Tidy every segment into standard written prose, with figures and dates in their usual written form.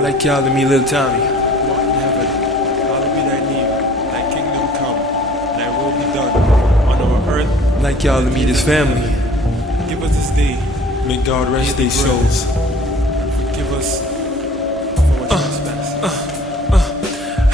Like y'all and me, little Tommy. Walk in heaven, hallowed be thy name, thy kingdom come, thy will be done, on our earth, like y'all and me, this family. Give us this day, may God rest their souls. Forgive us for what trespass.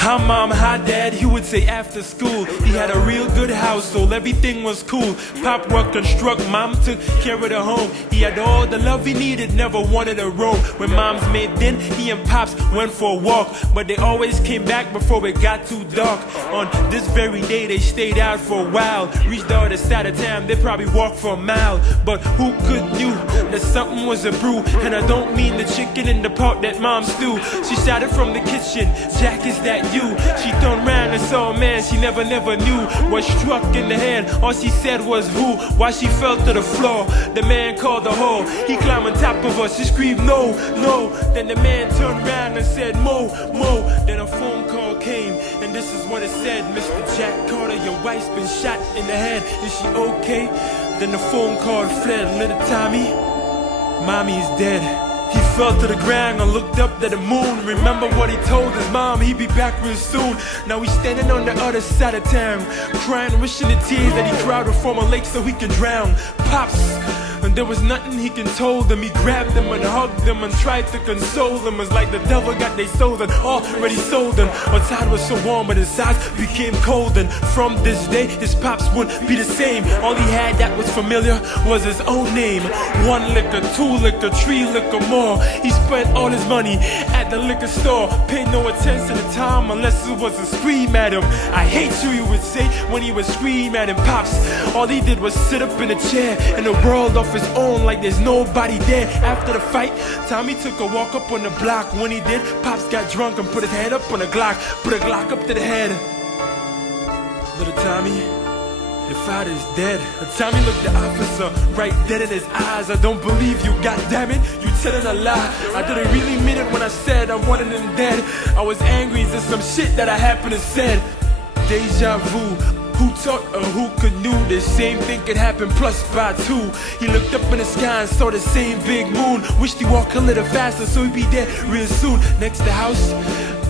Hi mom, hi dad, he would say after school. He had a real good household, everything was cool. Pop worked construct, mom took care of the home. He had all the love he needed, never wanted to roam. When moms made din, he and pops went for a walk, but they always came back before it got too dark. On this very day they stayed out for a while. Reached the other side of town, they probably walked for a mile. But who could knew that something was a brew? And I don't mean the chicken in the pot that mom stew. She shouted from the kitchen, Jack, is that you? She turned round and saw a man she never knew was struck in the head. All she said was who, while she fell to the floor. The man called the whore. He climbed on top of her. She screamed no, no. Then the man turned round and said Mo, Mo. Then a phone call came and this is what it said: Mr. Jack Carter, your wife's been shot in the head. Is she okay? Then the phone call fled. Little Tommy, mommy's dead. He fell to the ground and looked up at the moon. Remember what he told his mom, he'd be back real soon. Now he's standing on the other side of town, crying, wishing the tears that he cried would form a lake so he can drown. Pops, and there was nothing he can told them. He grabbed them and hugged them and tried to console them. It's like the devil got their souls and already sold them. Outside was so warm but his eyes became cold. And from this day his pops wouldn't be the same. All he had that was familiar was his own name. 1 liquor, 2 liquor, 3 liquor more. He spent all his money at the liquor store, paid no attention to time unless it was a scream at him. I hate you, he would say when he would scream at him. Pops, all he did was sit up in a chair in a world of his own, like there's nobody there. After the fight, Tommy took a walk up on the block. When he did, Pops got drunk and put his head up on a Glock. Put a Glock up to the head. Little Tommy, your father's dead. And Tommy looked the officer right dead in his eyes. I don't believe you, goddammit, you telling a lie. I didn't really mean it when I said I wanted him dead. I was angry, it's just some shit that I happened to said. Deja vu. Who thought or who could knew the same thing could happen plus by 2? He looked up in the sky and saw the same big moon. Wished he walked a little faster so he'd be there real soon. Next the house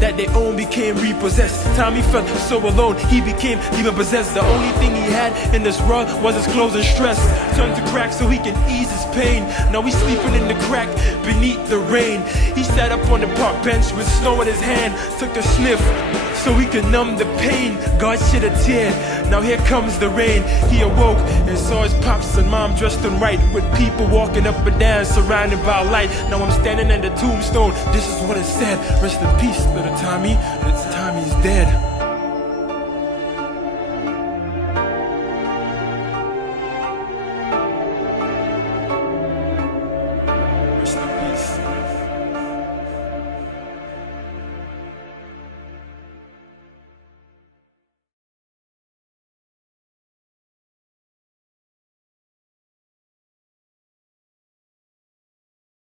that they owned became repossessed. Tommy felt so alone, he became even possessed. The only thing he had in this world was his clothes and stress. Turned to crack so he can ease his pain. Now he's sleeping in the crack beneath the rain. He sat up on the park bench with snow in his hand, took a sniff so he could numb the pain. God shed a tear, now here comes the rain. He awoke and saw his pops and mom dressed in white, with people walking up and down surrounded by light. Now I'm standing at the tombstone, this is what it said: rest in peace, little Tommy. Little Tommy's dead.